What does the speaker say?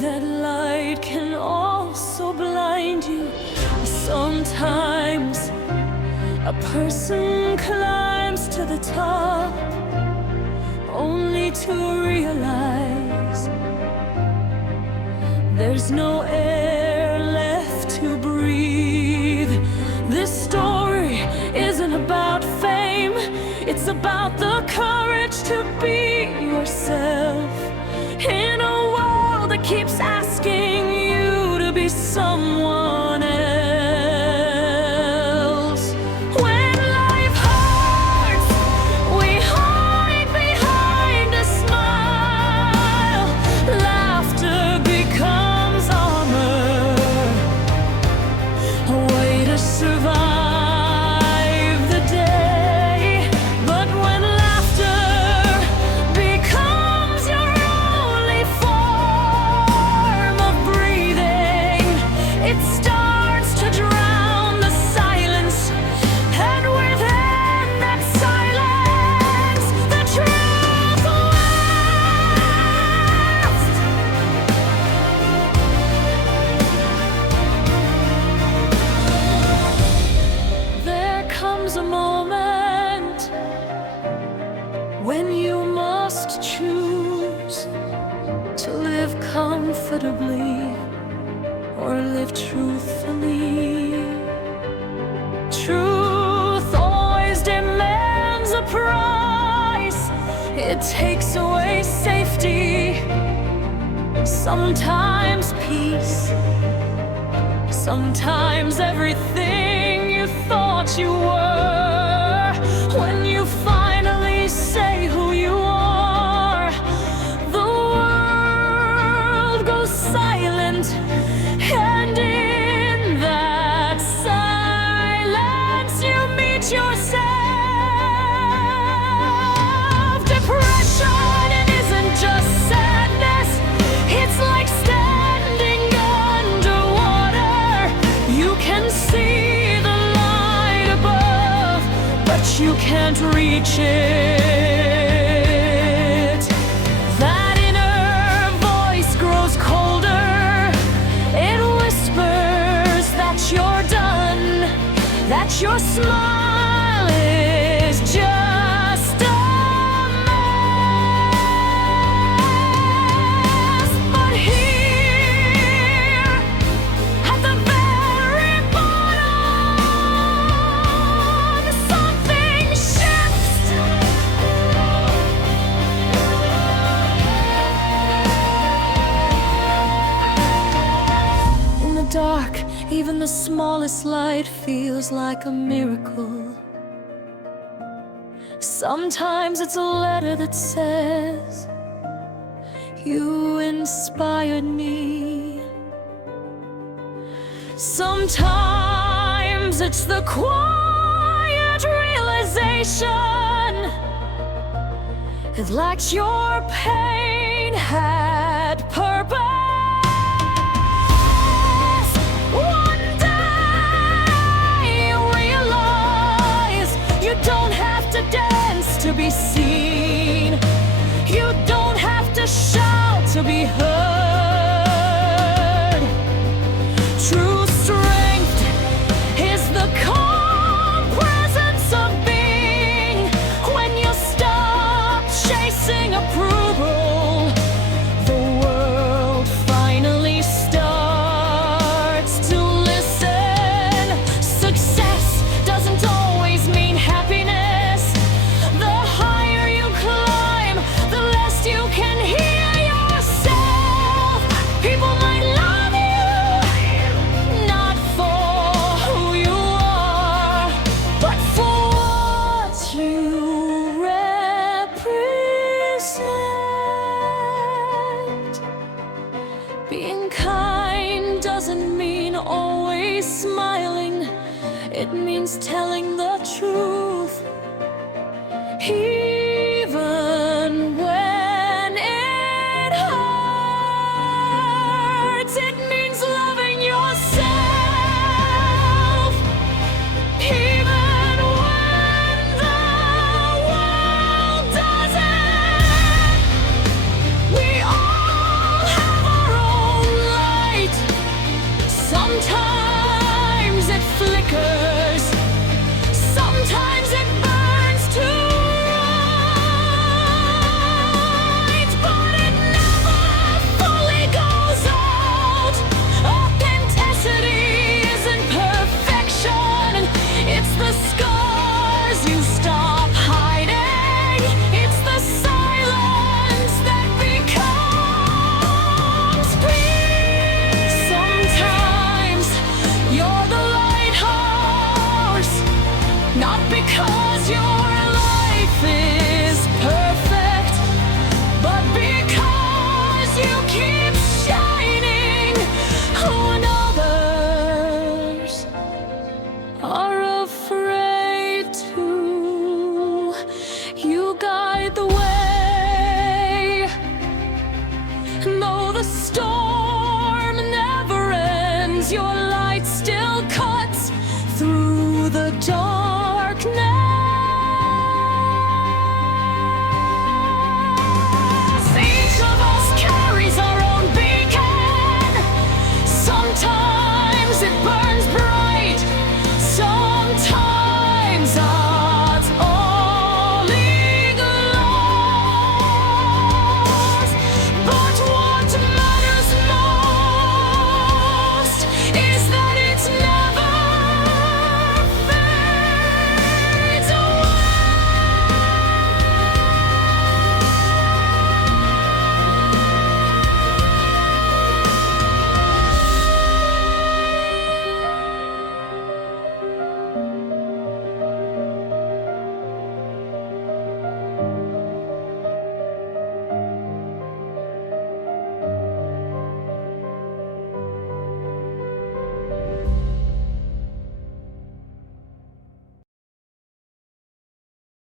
that light can also blind you. Sometimes a person climbs to the top only to realize there's no air left to breathe. This story isn't about fame, it's about the courage to be yourself in a world that keeps asking you to be someone else. When life hurts, we hide behind a smile. Laughter becomes armor, a way to survive the day. But when laughter becomes your only form of breathing, it starts to drown the silence, and within that silence, the truth laughs. There comes a moment when you must choose to live comfortably or live truthfully. Truth always demands a price. It takes away safety, sometimes peace, sometimes everything you thought you were. When you finally say who you are, the world goes silent, and in that silence you meet yourself. Depression, it isn't just sadness, it's like standing underwater. You can see the light above, but you can't reach it. That inner voice grows colder. It whispers that you're done, that your smile is just a mask. But here, at the very bottom, something shifts. In the dark, even the smallest light feels like a miracle. Sometimes it's a letter that says, "You inspired me." Sometimes it's the quiet realization that your pain had purpose. One day you realize you don't have to dance to be seen. You don't have to shout to be heard. True strength is the calm presence of being. When you stop chasing approval, the world finally starts to listen. Success doesn't always mean happiness. The higher you climb, the less you can hear yourself. People might love you, not for who you are, but for what you represent. Being kind doesn't mean always smiling. It means telling the truth, even when it hurts. It means loving yourself, even when the world doesn't. We all have our own And though the storm never ends, your light still cuts through the dark.